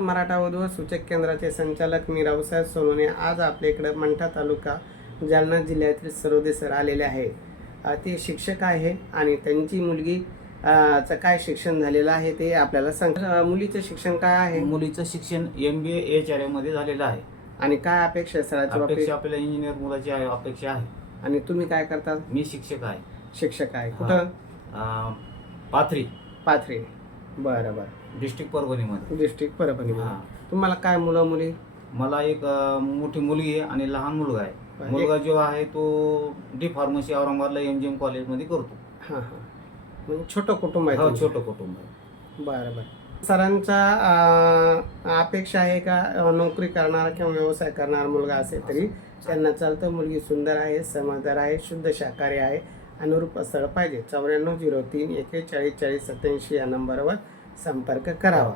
मराठा वधू व सूचक केंद्राचे संचालक मी रावसाहेब सोनवणे आज आपल्या इकडं मंठा तालुका जालना जिल्ह्यातील सरोदे सर आलेले आहे. ते शिक्षक आहे आणि त्यांची मुलगी चं काय शिक्षण झालेलं आहे ते आपल्याला सांग. मुलीचं शिक्षण काय आहे? मुलीचं शिक्षण एम बी एच आरमध्ये झालेलं आहे. आणि काय अपेक्षा आहे बाबतीत? अपेक्षा आपल्याला इंजिनियर मुलाची आहे अपेक्षा आहे. आणि तुम्ही काय करता? मी शिक्षक आहे. शिक्षक आहे. कुठं? पाथरी. पाथरी. बरं बरं. डिस्ट्रिक्ट परभणीमध्ये. डिस्ट्रिक्ट परभणी हा. तुम्हाला काय मुलं मुली? मला एक अं, मोठी मुलगी आहे आणि लहान मुलगा आहे. मुलगा जो आहे तो डी फार्मसी औरंगाबादला एम जी एम कॉलेजमध्ये करतो. हां हां. म्हणजे छोटं कुटुंब आहे हो तुमचं. छोटं कुटुंब आहे. बरं बरं. सरांचा अं, अपेक्षा आहे का अं, नोकरी करणारा किंवा व्यवसाय करणारा मुलगा असेल तरी? त्यांना चालतं मुलगी सुंदर आहे समजदार आहे शुद्ध शाकाहारी आहे. अनुरूप स्थळ पाहिजे. चौऱ्याण्णव झिरो तीन एकेचाळीस चाळीस सत्याऐंशी या नंबरवर संपर्क करावा.